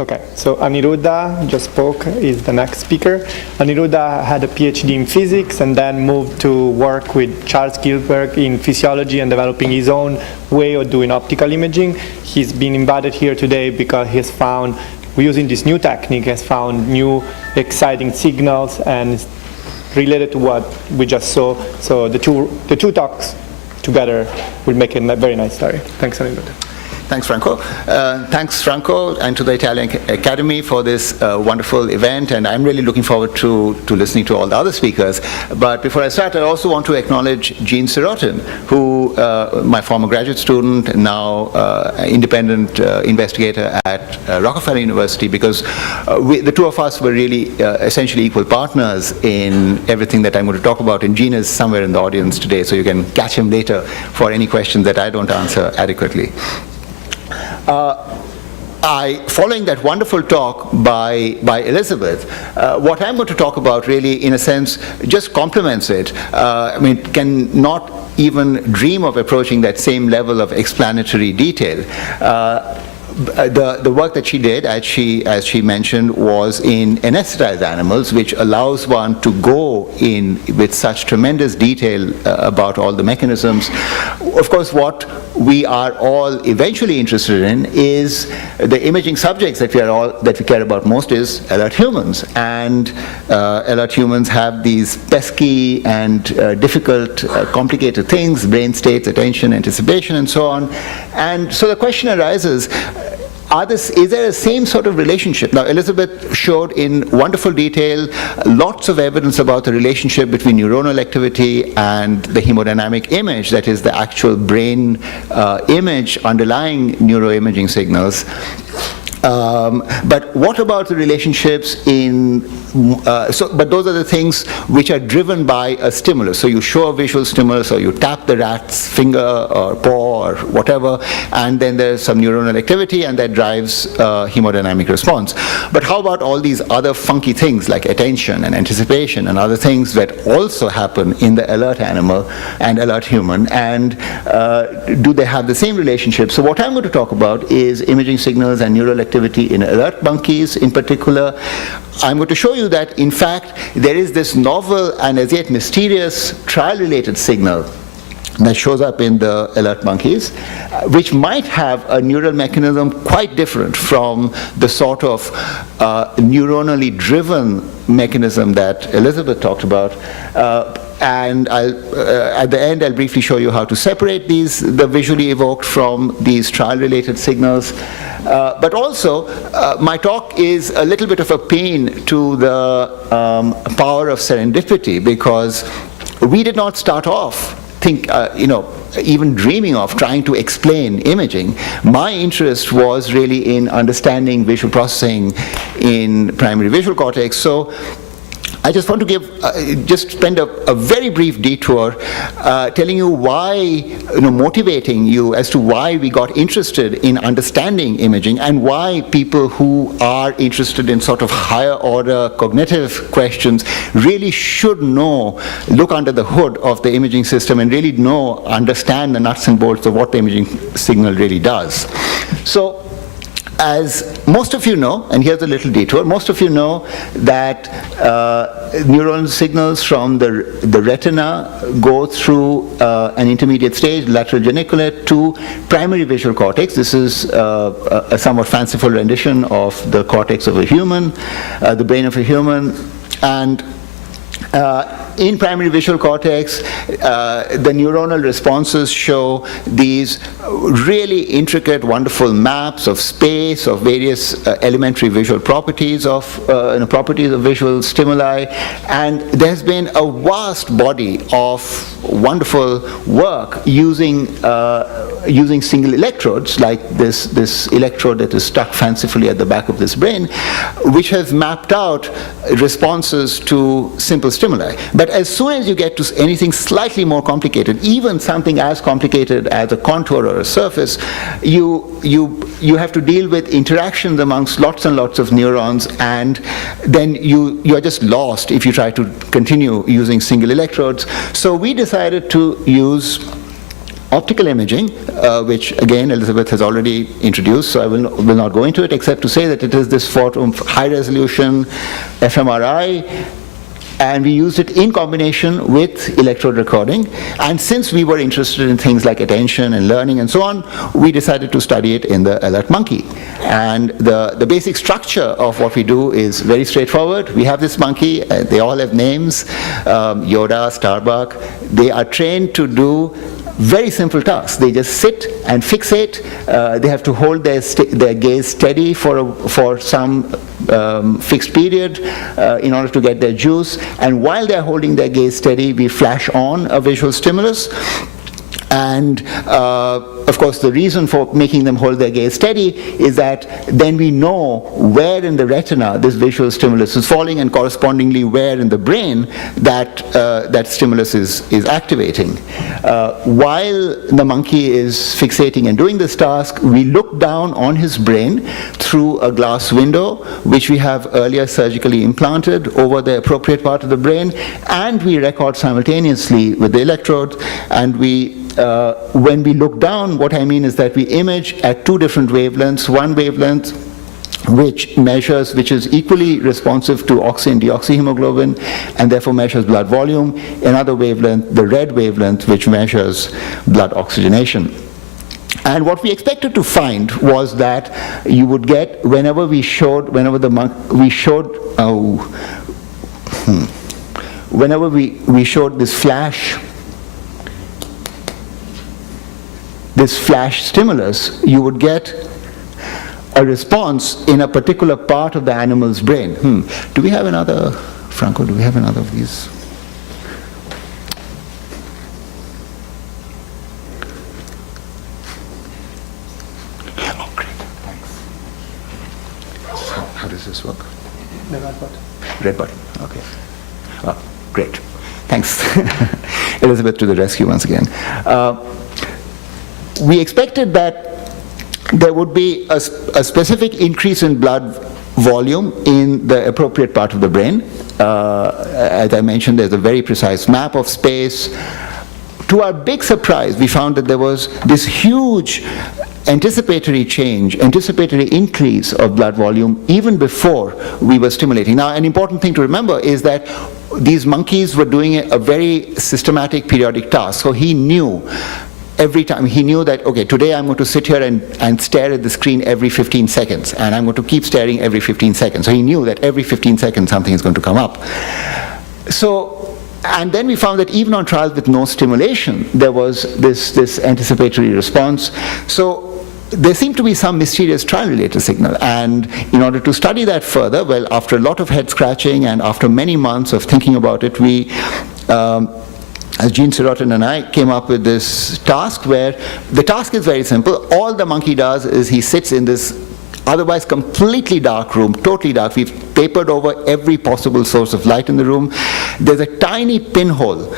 Okay, so Aniruddha just spoke, is the next speaker. Aniruddha had a PhD in physics and then moved to work with Charles Gilbert in physiology and developing his own way of doing optical imaging. He's been invited here today because he has found, using this new technique, has found new exciting signals and related to what we just saw. So the two talks together will make a very nice story. Thanks, Aniruddha. Thanks, Franco. Thanks, Franco, and to the Italian Academy for this wonderful event. And I'm really looking forward to listening to all the other speakers. But before I start, I also want to acknowledge Gene Sirotin, who, my former graduate student, now independent investigator at Rockefeller University, because the two of us were really essentially equal partners in everything that I'm going to talk about. And Gene is somewhere in the audience today, so you can catch him later for any questions that I don't answer adequately. Following that wonderful talk by Elizabeth, what I'm going to talk about really, in a sense, just complements it. I mean, can not even dream of approaching that same level of explanatory detail. The work that she did, as she mentioned, was in anesthetized animals, which allows one to go in with such tremendous detail about all the mechanisms. Of course, what we are all eventually interested in is the imaging subjects that we care about most is alert humans, and alert humans have these pesky and difficult, complicated things: brain states, attention, anticipation, and so on. And so the question arises: is there the same sort of relationship? Now, Elizabeth showed in wonderful detail lots of evidence about the relationship between neuronal activity and the hemodynamic image, that is the actual brain image underlying neuroimaging signals. But what about the relationships but those are the things which are driven by a stimulus. So you show a visual stimulus, or you tap the rat's finger or paw or whatever, and then there's some neuronal activity, and that drives hemodynamic response. But how about all these other funky things like attention and anticipation and other things that also happen in the alert animal and alert human, and do they have the same relationship? So what I'm going to talk about is imaging signals and neural activity in alert monkeys in particular. I'm going to show you that, in fact, there is this novel and as yet mysterious trial-related signal that shows up in the alert monkeys, which might have a neural mechanism quite different from the sort of neuronally driven mechanism that Elizabeth talked about. And at the end, I'll briefly show you how to separate the visually evoked from these trial-related signals. But also, my talk is a little bit of a pain to the power of serendipity, because we did not start off even dreaming of trying to explain imaging. My interest was really in understanding visual processing in primary visual cortex. So I just want to just spend a very brief detour telling you why, motivating you as to why we got interested in understanding imaging, and why people who are interested in sort of higher order cognitive questions really should look under the hood of the imaging system and really understand the nuts and bolts of what the imaging signal really does. So, as most of you know, and here's a little detour, most of you know that neuronal signals from the retina go through an intermediate stage, lateral geniculate, to primary visual cortex. This is a somewhat fanciful rendition of the cortex of a human, the brain of a human. And in primary visual cortex, the neuronal responses show these really intricate, wonderful maps of space, of various elementary visual properties of visual stimuli. And there's been a vast body of wonderful work using single electrodes, like this electrode that is stuck fancifully at the back of this brain, which has mapped out responses to simple stimuli. But as soon as you get to anything slightly more complicated, even something as complicated as a contour or a surface, you have to deal with interactions amongst lots and lots of neurons, and then you are just lost if you try to continue using single electrodes. So we decided to use optical imaging, which again Elizabeth has already introduced, so I will not go into it except to say that it is this form of high resolution fMRI, and we used it in combination with electrode recording. And since we were interested in things like attention and learning and so on, we decided to study it in the alert monkey. And the basic structure of what we do is very straightforward. We have this monkey, they all have names, Yoda, Starbuck. They are trained to do very simple tasks. They just sit and fixate. They have to hold their gaze steady for some fixed period in order to get their juice. And while they're holding their gaze steady, we flash on a visual stimulus. And of course, the reason for making them hold their gaze steady is that then we know where in the retina this visual stimulus is falling, and correspondingly where in the brain that stimulus is activating. While the monkey is fixating and doing this task, we look down on his brain through a glass window, which we have earlier surgically implanted over the appropriate part of the brain, and we record simultaneously with the electrode. And when we look down, what I mean is that we image at two different wavelengths. One wavelength which is equally responsive to oxy and deoxyhemoglobin and therefore measures blood volume. Another wavelength, the red wavelength, which measures blood oxygenation. And what we expected to find was that you would get, whenever we showed this flash stimulus, you would get a response in a particular part of the animal's brain. Do we have another, Franco, do we have another of these? Oh, great, thanks. So, how does this work? The red button. Red button, okay. Oh, great, thanks. Elizabeth to the rescue once again. We expected that there would be a specific increase in blood volume in the appropriate part of the brain. As I mentioned, there's a very precise map of space. To our big surprise, we found that there was this huge anticipatory increase of blood volume even before we were stimulating. Now, an important thing to remember is that these monkeys were doing a very systematic periodic task. So he knew every time, he knew that, okay, today I'm going to sit here and stare at the screen every 15 seconds, and I'm going to keep staring every 15 seconds. So he knew that every 15 seconds something is going to come up. So, and then we found that even on trials with no stimulation, there was this anticipatory response. So there seemed to be some mysterious trial-related signal. And in order to study that further, well, after a lot of head scratching and after many months of thinking about it, we as Gene Sirotin and I came up with this task, where the task is very simple. All the monkey does is he sits in this otherwise completely dark room, totally dark. We've papered over every possible source of light in the room. There's a tiny pinhole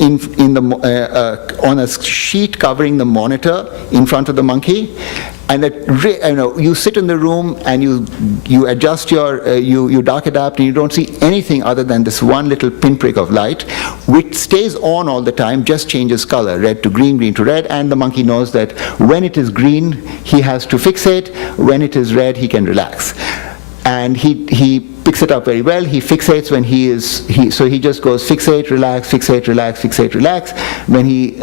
on a sheet covering the monitor in front of the monkey, and you sit in the room and you adjust you dark adapt, and you don't see anything other than this one little pinprick of light, which stays on all the time, just changes color, red to green, green to red, and the monkey knows that when it is green, he has to fixate, when it is red, he can relax. And he picks it up very well. He fixates when so he just goes fixate, relax, fixate, relax, fixate, relax. When he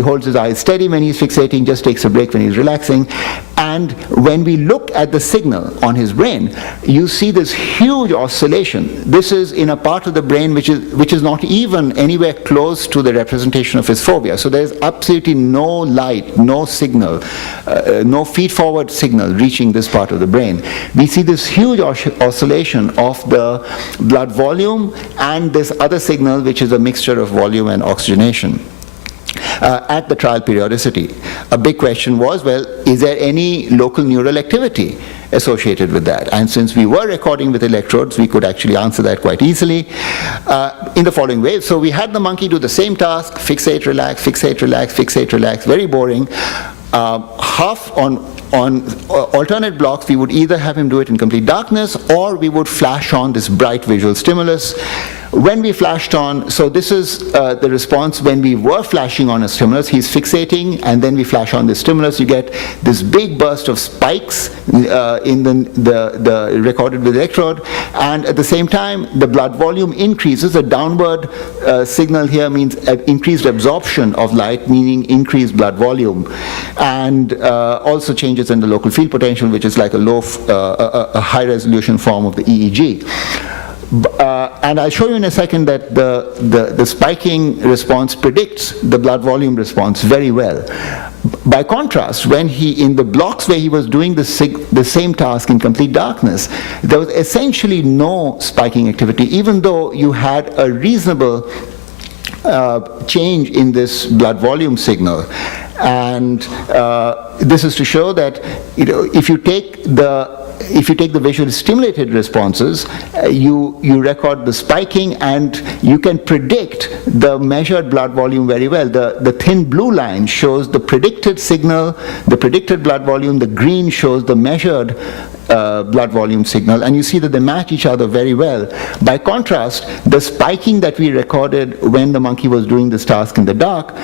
holds his eyes steady when he's fixating, just takes a break when he's relaxing. And when we look at the signal on his brain, you see this huge oscillation. This is in a part of the brain which is not even anywhere close to the representation of his fovea. So there's absolutely no light, no signal, no feed-forward signal reaching this part of the brain. We see this huge oscillation of the blood volume and this other signal, which is a mixture of volume and oxygenation. At the trial periodicity. A big question was, well, is there any local neural activity associated with that? And since we were recording with electrodes, we could actually answer that quite easily in the following way. So we had the monkey do the same task, fixate, relax, fixate, relax, fixate, relax, very boring. Half on alternate blocks, we would either have him do it in complete darkness, or we would flash on this bright visual stimulus. When we flashed on, so this is the response when we were flashing on a stimulus. He's fixating, and then we flash on the stimulus. You get this big burst of spikes in the recorded with electrode, and at the same time, the blood volume increases. A downward signal here means increased absorption of light, meaning increased blood volume, and also changes in the local field potential, which is like a high-resolution form of the EEG. And I'll show you in a second that the spiking response predicts the blood volume response very well. By contrast, when in the blocks where he was doing the same task in complete darkness, there was essentially no spiking activity, even though you had a reasonable change in this blood volume signal. And this is to show that, if you take the visually stimulated responses, you record the spiking, and you can predict the measured blood volume very well. The thin blue line shows the predicted signal, the predicted blood volume. The green shows the measured blood volume signal, and you see that they match each other very well. By contrast, the spiking that we recorded when the monkey was doing this task in the dark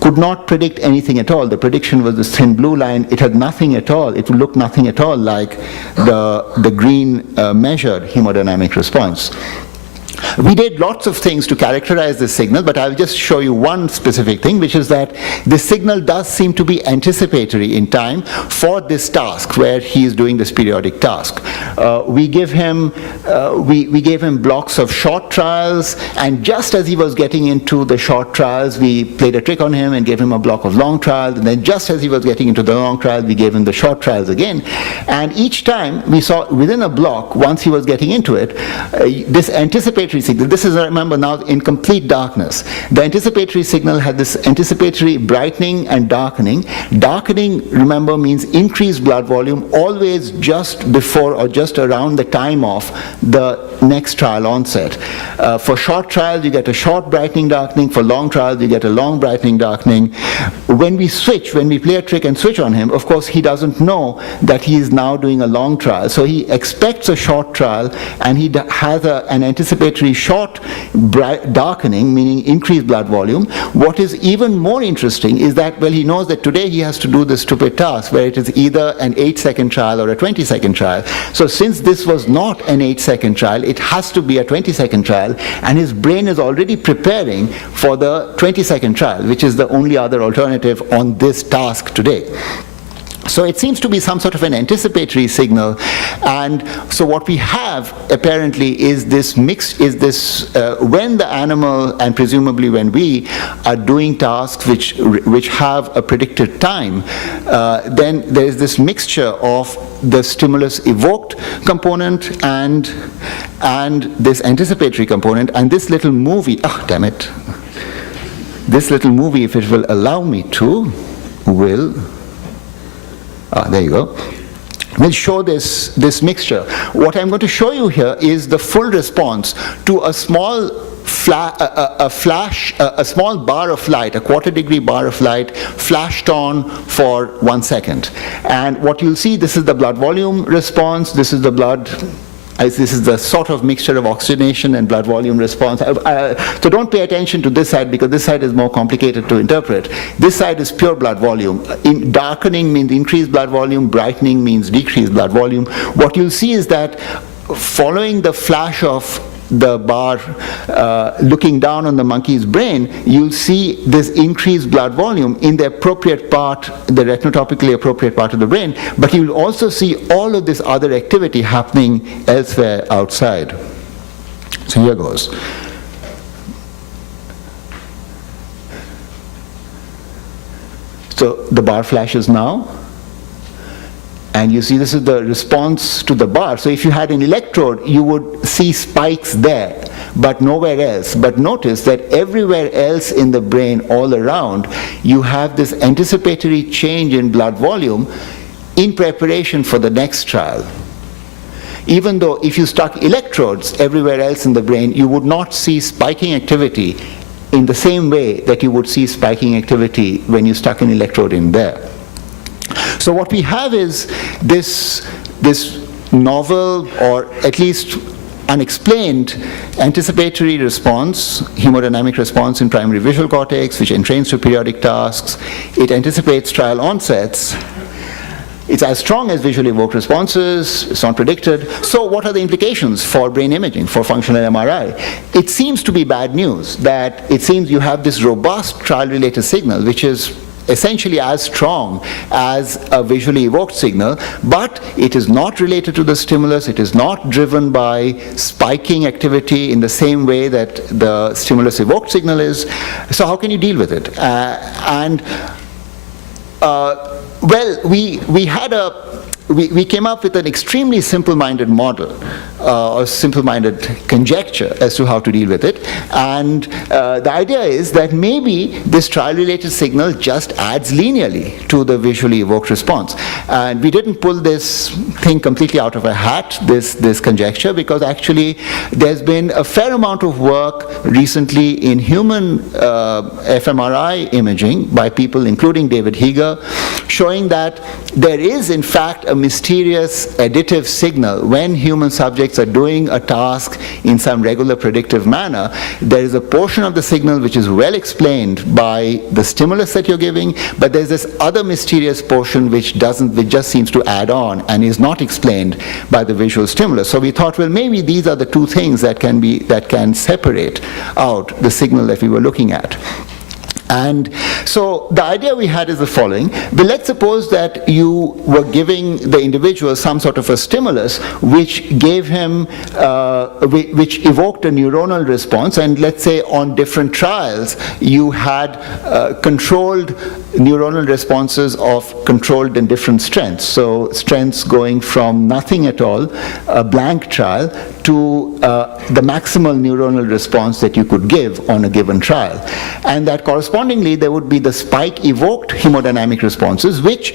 could not predict anything at all. The prediction was this thin blue line. It had nothing at all. It would look nothing at all like the green measured hemodynamic response. We did lots of things to characterize this signal, but I'll just show you one specific thing, which is that this signal does seem to be anticipatory in time for this task where he is doing this periodic task. We gave him blocks of short trials, and just as he was getting into the short trials, we played a trick on him and gave him a block of long trials, and then just as he was getting into the long trials, we gave him the short trials again. And each time we saw within a block, once he was getting into it, this anticipatory signal. This is, remember, now in complete darkness. The anticipatory signal had this anticipatory brightening and darkening. Darkening, remember, means increased blood volume, always just before or just around the time of the next trial onset. For short trials, you get a short brightening darkening. For long trials, you get a long brightening darkening. When we play a trick and switch on him, of course, he doesn't know that he is now doing a long trial. So he expects a short trial, and he has an anticipatory short darkening, meaning increased blood volume. What is even more interesting is that, well, he knows that today he has to do this stupid task where it is either an 8-second trial or a 20-second trial. So since this was not an 8-second trial, it has to be a 20-second trial, and his brain is already preparing for the 20-second trial, which is the only other alternative on this task today. So it seems to be some sort of an anticipatory signal, and so what we have apparently is this when the animal, and presumably when we are doing tasks which have a predicted time, then there is this mixture of the stimulus evoked component and this anticipatory component, and this little movie, this little movie, if it will allow me to, there you go. We'll show this mixture. What I'm going to show you here is the full response to a small small bar of light, a quarter-degree bar of light, flashed on for 1 second. And what you'll see, this is the blood volume response. This is the this is the sort of mixture of oxygenation and blood volume response. So don't pay attention to this side, because this side is more complicated to interpret. This side is pure blood volume. Darkening means increased blood volume, brightening means decreased blood volume. What you'll see is that following the flash of the bar looking down on the monkey's brain, you'll see this increased blood volume in the appropriate part, the retinotopically appropriate part of the brain, but you'll also see all of this other activity happening elsewhere outside. So here goes. So the bar flashes now. And you see this is the response to the bar. So if you had an electrode, you would see spikes there, but nowhere else. But notice that everywhere else in the brain, all around, you have this anticipatory change in blood volume in preparation for the next trial. Even though if you stuck electrodes everywhere else in the brain, you would not see spiking activity in the same way that you would see spiking activity when you stuck an electrode in there. So what we have is this novel, or at least unexplained anticipatory response, hemodynamic response in primary visual cortex, which entrains to periodic tasks. It anticipates trial onsets. It's as strong as visually evoked responses, it's not predicted. So what are the implications for brain imaging, for functional MRI? It seems to be bad news, that it seems you have this robust trial-related signal, which is essentially as strong as a visually evoked signal, but it is not related to the stimulus, it is not driven by spiking activity in the same way that the stimulus evoked signal is. So how can you deal with it? Well, we came up with an extremely simple-minded model, or simple-minded conjecture as to how to deal with it. And the idea is that maybe this trial-related signal just adds linearly to the visually evoked response. And we didn't pull this thing completely out of a hat, this conjecture, because actually there's been a fair amount of work recently in human fMRI imaging by people, including David Heeger, showing that there is, in fact, a mysterious additive signal when human subjects are doing a task in some regular predictive manner. There is a portion of the signal which is well explained by the stimulus that you're giving, but there's this other mysterious portion which just seems to add on and is not explained by the visual stimulus. So we thought, well, maybe these are the two things that can separate out the signal that we were looking at. And so the idea we had is the following. But let's suppose that you were giving the individual some sort of a stimulus which gave him, which evoked a neuronal response, and let's say on different trials you had controlled neuronal responses of controlled and different strengths. So strengths going from nothing at all, a blank trial, to the maximal neuronal response that you could give on a given trial. And that correspondingly there would be the spike evoked hemodynamic responses, which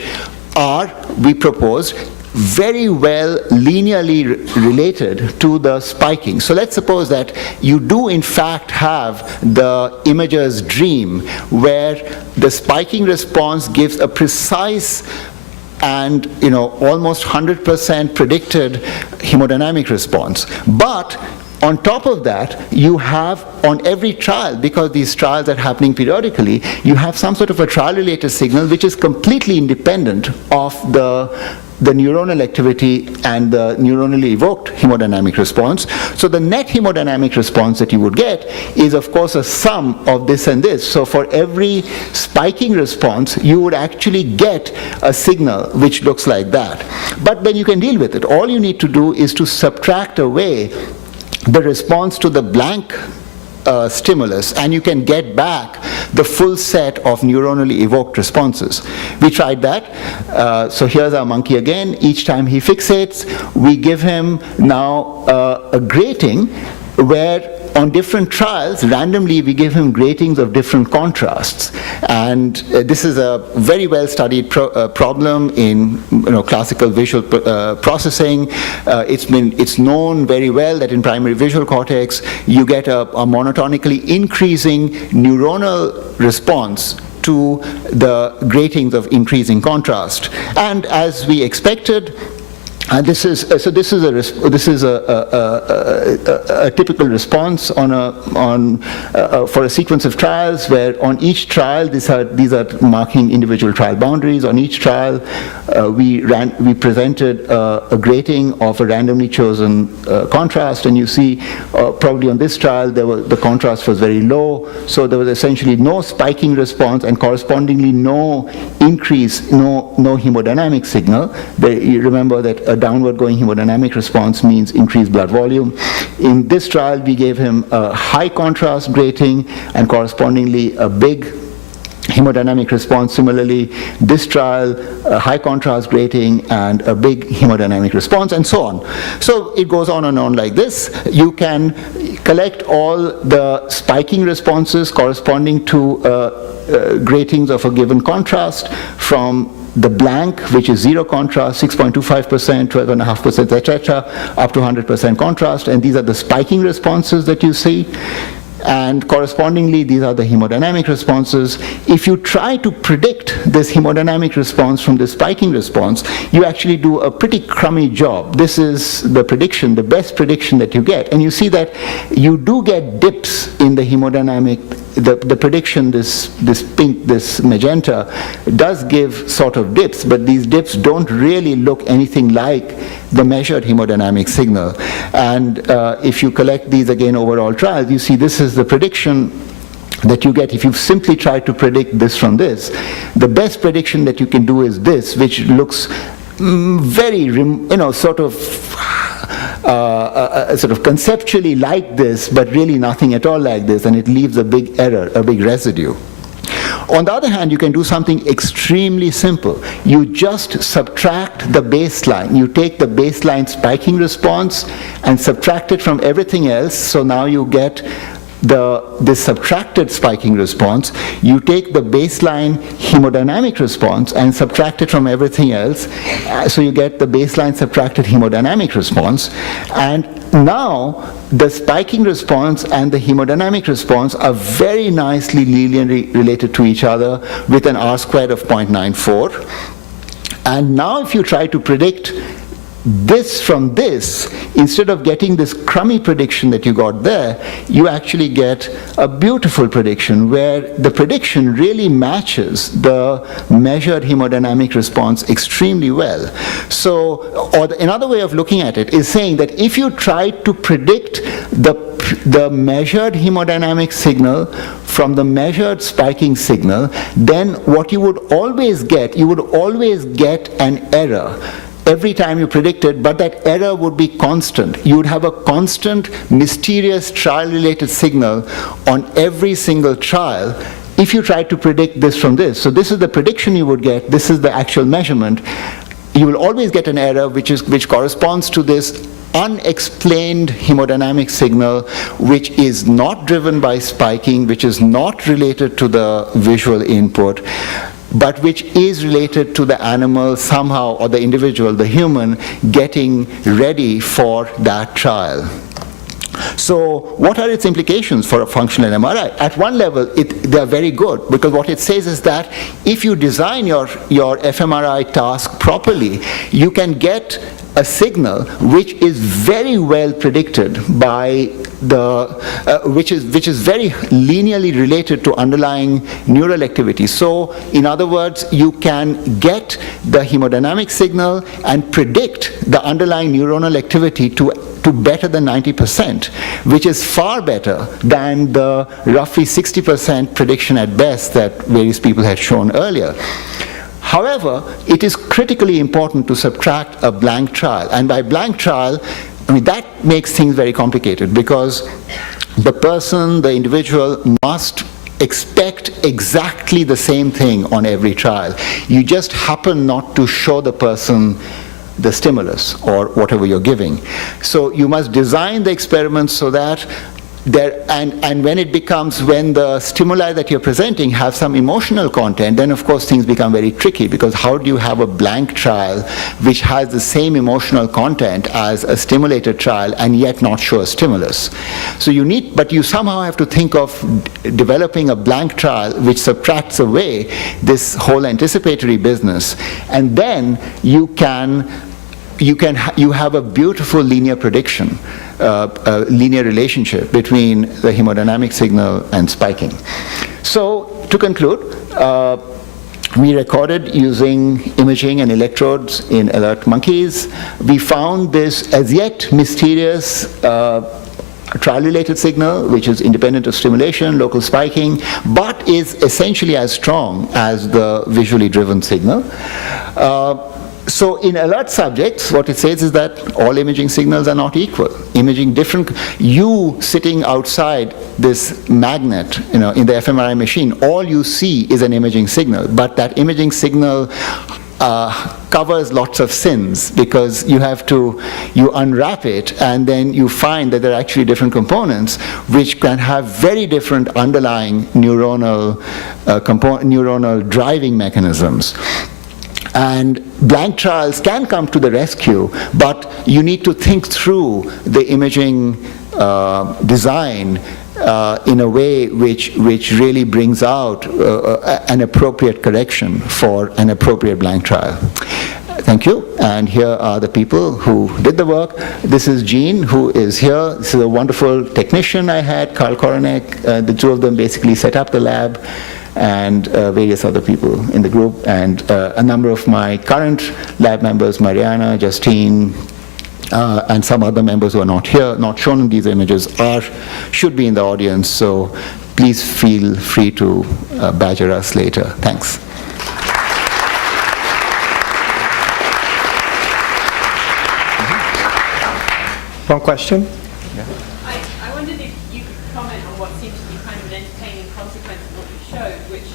are, we proposed, very well linearly related to the spiking. So let's suppose that you do in fact have the imager's dream where the spiking response gives a precise and almost 100% predicted hemodynamic response. But on top of that, you have on every trial, because these trials are happening periodically, you have some sort of a trial-related signal which is completely independent of the neuronal activity and the neuronally evoked hemodynamic response. So the net hemodynamic response that you would get is, of course, a sum of this and this. So for every spiking response, you would actually get a signal which looks like that. But then you can deal with it. All you need to do is to subtract away the response to the blank stimulus, and you can get back the full set of neuronally evoked responses. We tried that. So here's our monkey again. Each time he fixates, we give him now a grating where on different trials, randomly we give him gratings of different contrasts. And this is a very well studied problem in classical visual processing. It's known very well that in primary visual cortex you get a monotonically increasing neuronal response to the gratings of increasing contrast. And as we expected, and this is a typical response for a sequence of trials where on each trial these are marking individual trial boundaries. On each trial we presented a grating of a randomly chosen contrast, and you see probably on this trial the contrast was very low, so there was essentially no spiking response and correspondingly no increase, no hemodynamic signal. You remember that a downward going hemodynamic response means increased blood volume. In this trial we gave him a high contrast grating and correspondingly a big hemodynamic response. Similarly, this trial, a high contrast grating and a big hemodynamic response, and so on. So it goes on and on like this. You can collect all the spiking responses corresponding to gratings of a given contrast from the blank, which is zero contrast, 6.25%, 12.5%, etc., up to 100% contrast, and these are the spiking responses that you see. and correspondingly these are the hemodynamic responses. If you try to predict this hemodynamic response from the spiking response, you actually do a pretty crummy job. This is the prediction, the best prediction that you get, and you see that you do get dips in the hemodynamic. The prediction, this pink, this magenta, does give sort of dips, but these dips don't really look anything like the measured hemodynamic signal. And if you collect these again over all trials, you see this is the prediction that you get if you simply try to predict this from this. The best prediction that you can do is this, which looks very, sort of conceptually like this, but really nothing at all like this, and it leaves a big error, a big residue. On the other hand, you can do something extremely simple. You just subtract the baseline. You take the baseline spiking response and subtract it from everything else, so now you get this subtracted spiking response. You take the baseline hemodynamic response and subtract it from everything else, so you get the baseline subtracted hemodynamic response. And now the spiking response and the hemodynamic response are very nicely linearly related to each other with an R-squared of 0.94. And now if you try to predict this from this, instead of getting this crummy prediction that you got there, you actually get a beautiful prediction where the prediction really matches the measured hemodynamic response extremely well. So, another way of looking at it is saying that if you try to predict the measured hemodynamic signal from the measured spiking signal, then what you would always get an error every time you predict it, but that error would be constant. You would have a constant, mysterious trial-related signal on every single trial if you try to predict this from this. So this is the prediction you would get, this is the actual measurement. You will always get an error which corresponds to this unexplained hemodynamic signal, which is not driven by spiking, which is not related to the visual input, but which is related to the animal somehow, or the individual, the human, getting ready for that trial. So what are its implications for a functional MRI? At one level, they are very good, because what it says is that if you design your fMRI task properly, you can get a signal which is very well predicted by which is very linearly related to underlying neural activity. So, in other words, you can get the hemodynamic signal and predict the underlying neuronal activity to better than 90%, which is far better than the roughly 60% prediction at best that various people had shown earlier. However, it is critically important to subtract a blank trial. And by blank trial, I mean, that makes things very complicated, because the person, the individual, must expect exactly the same thing on every trial. You just happen not to show the person the stimulus or whatever you're giving. So you must design the experiment so that and when the stimuli that you're presenting have some emotional content, then of course things become very tricky, because how do you have a blank trial which has the same emotional content as a stimulated trial and yet not show a stimulus? So but you somehow have to think of developing a blank trial which subtracts away this whole anticipatory business, and then you have a beautiful linear prediction, a linear relationship between the hemodynamic signal and spiking. So, to conclude, we recorded using imaging and electrodes in alert monkeys. We found this as yet mysterious trial-related signal, which is independent of stimulation, local spiking, but is essentially as strong as the visually driven signal. So in alert subjects, what it says is that all imaging signals are not equal. You sitting outside this magnet, in the fMRI machine, all you see is an imaging signal, but that imaging signal covers lots of sins, because you unwrap it and then you find that there are actually different components which can have very different underlying neuronal driving mechanisms. And blank trials can come to the rescue, but you need to think through the imaging design in a way which really brings out an appropriate correction for an appropriate blank trial. Thank you. And here are the people who did the work. This is Jean, who is here. This is a wonderful technician I had, Karl Koronek. The two of them basically set up the lab, and various other people in the group. And a number of my current lab members, Mariana, Justine, and some other members who are not here, not shown in these images, should be in the audience. So please feel free to badger us later. Thanks. One question? I wondered if you could comment on what seems to be kind of an entertaining consequence of what you showed, which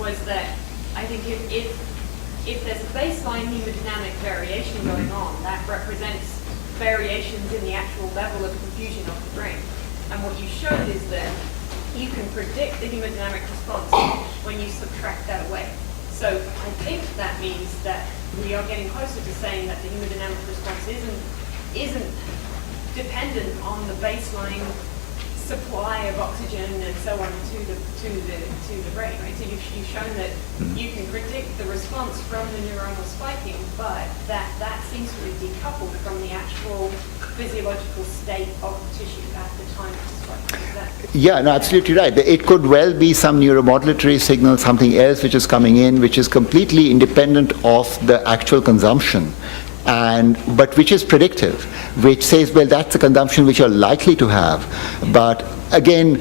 was that I think if there's a baseline hemodynamic variation going on, that represents variations in the actual level of confusion of the brain. And what you showed is that you can predict the hemodynamic response when you subtract that away. So I think that means that we are getting closer to saying that the hemodynamic response isn't dependent on the baseline supply of oxygen and so on to the brain, right? So you've shown that you can predict the response from the neuronal spiking, but that seems to be decoupled from the actual physiological state of the tissue at the time of the spiking. Is that? Yeah, no, absolutely right. It could well be some neuromodulatory signal, something else which is coming in, which is completely independent of the actual consumption. But which is predictive, which says, well, that's the consumption which you're likely to have. But again,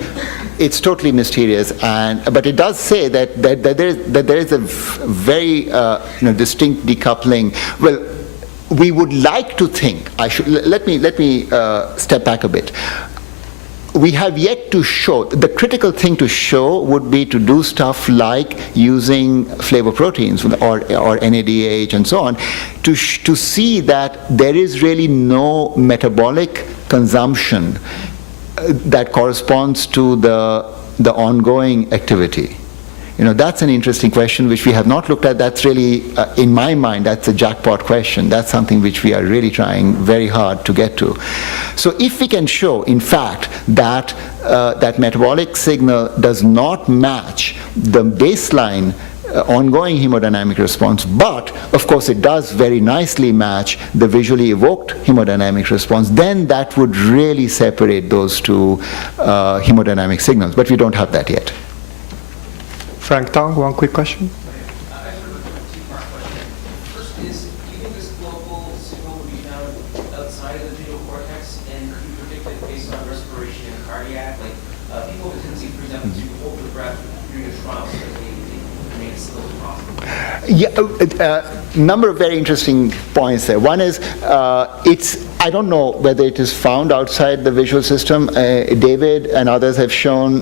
it's totally mysterious. But it does say that there is a very distinct decoupling. Well, we would like to think. Let me step back a bit. We have yet to show, the critical thing to show would be to do stuff like using flavoproteins or NADH and so on to see that there is really no metabolic consumption that corresponds to the ongoing activity. That's an interesting question which we have not looked at. That's really, in my mind, that's a jackpot question. That's something which we are really trying very hard to get to. So if we can show, in fact, that that metabolic signal does not match the baseline ongoing hemodynamic response, but of course it does very nicely match the visually evoked hemodynamic response, then that would really separate those two hemodynamic signals. But we don't have that yet. Frank Tong, one quick question. I have sort of a two-part question. First is, do you think this global signal will be found outside of the visual cortex, and could you predict it based on respiration and cardiac? Like people with a tendency, for example, to hold their breath during a trial so that they remain as still as possible. Yeah, number of very interesting points there. One is, I don't know whether it is found outside the visual system. David and others have shown,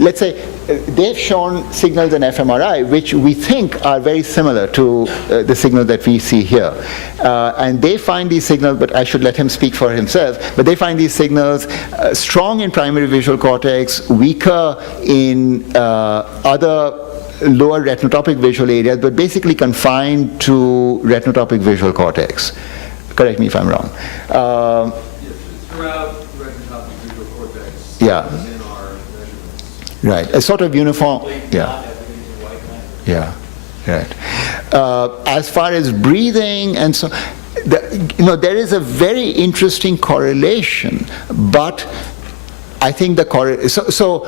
let's say, they've shown signals in fMRI which we think are very similar to the signal that we see here. And they find these signals, but I should let him speak for himself, but they find these signals strong in primary visual cortex, weaker in other lower retinotopic visual areas, but basically confined to retinotopic visual cortex. Correct me if I'm wrong. Throughout the retinotopic visual cortex, yeah. in our measurements. Right, a sort of uniform. Yeah. Yeah, right. As far as breathing and so, there is a very interesting correlation, but I think so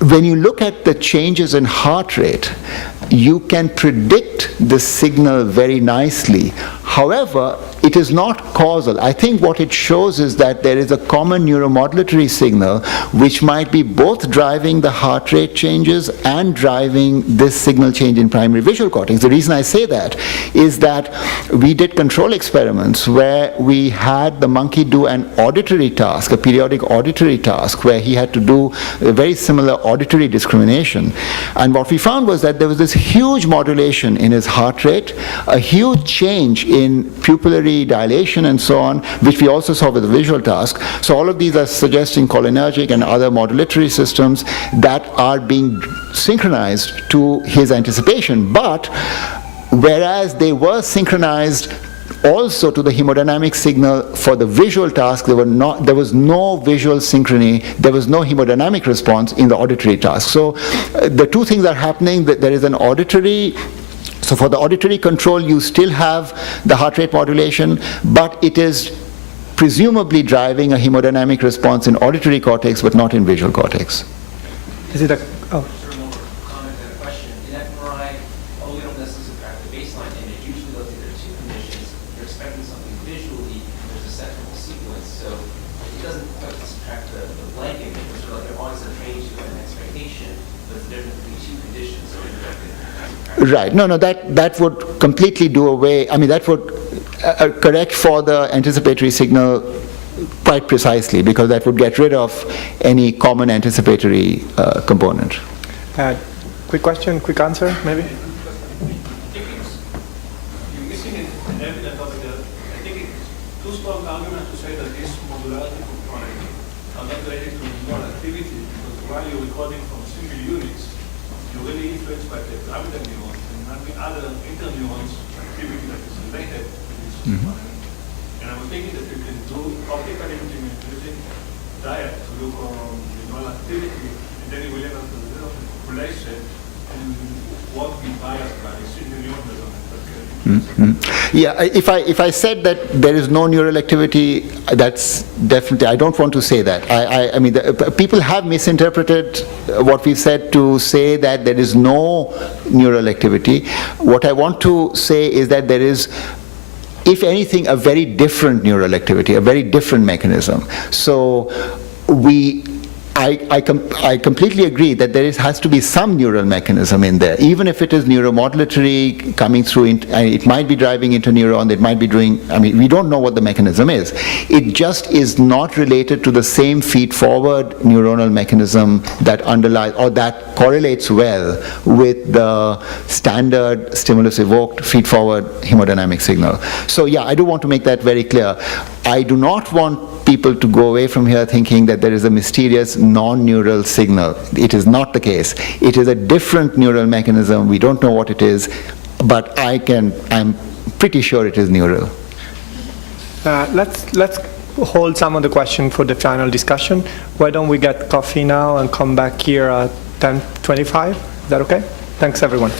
when you look at the changes in heart rate, you can predict the signal very nicely. However, it is not causal. I think what it shows is that there is a common neuromodulatory signal which might be both driving the heart rate changes and driving this signal change in primary visual cortex. The reason I say that is that we did control experiments where we had the monkey do an auditory task, a periodic auditory task, where he had to do a very similar auditory discrimination. And what we found was that there was this huge modulation in his heart rate, a huge change in pupillary dilation and so on, which we also saw with the visual task. So all of these are suggesting cholinergic and other modulatory systems that are being synchronized to his anticipation. But whereas they were synchronized also to the hemodynamic signal for the visual task, there was no visual synchrony, there was no hemodynamic response in the auditory task. So the two things are happening. That there is an auditory, so for the auditory control you still have the heart rate modulation, but it is presumably driving a hemodynamic response in auditory cortex but not in visual cortex. Is it a, oh. Sort of more comment than a question. In fMRI, although we don't necessarily subtract the baseline image, usually let's say there are two conditions, you're expecting something visually, there's a sectional sequence, so it doesn't quite subtract the blank image, but sort of like it always trains you an expectation, but it's different between two conditions, so it's Right. No, that would completely do away, I mean, that would correct for the anticipatory signal quite precisely, because that would get rid of any common anticipatory component. Quick question, quick answer, maybe? You're missing an evidence of it. I think it's too strong argument to say that this modularity component are not related to neural activity, because while you're recording from single units, you're really influenced by the pyramidal neurons and not the other interneurons activity that is related to this component. And I was thinking that you can do optical imaging using diet to look on the neural activity, and then you will have a little population and won't be biased by single neuron development. Yeah, if I said that there is no neural activity, that's definitely, I don't want to say that. I mean, people have misinterpreted what we've said to say that there is no neural activity. What I want to say is that there is, if anything, a very different neural activity, a very different mechanism. So I completely agree that there has to be some neural mechanism in there, even if it is neuromodulatory coming through, it might be driving interneuron, it might be doing, I mean, we don't know what the mechanism is. It just is not related to the same feed-forward neuronal mechanism that underlies, or that correlates well with the standard stimulus-evoked feed-forward hemodynamic signal. So yeah, I do want to make that very clear. I do not want people to go away from here thinking that there is a mysterious non-neural signal. It is not the case. It is a different neural mechanism. We don't know what it is, but I'm pretty sure it is neural. Let's hold some of the question for the final discussion. Why don't we get coffee now and come back here at 10:25? Is that okay? Thanks, everyone.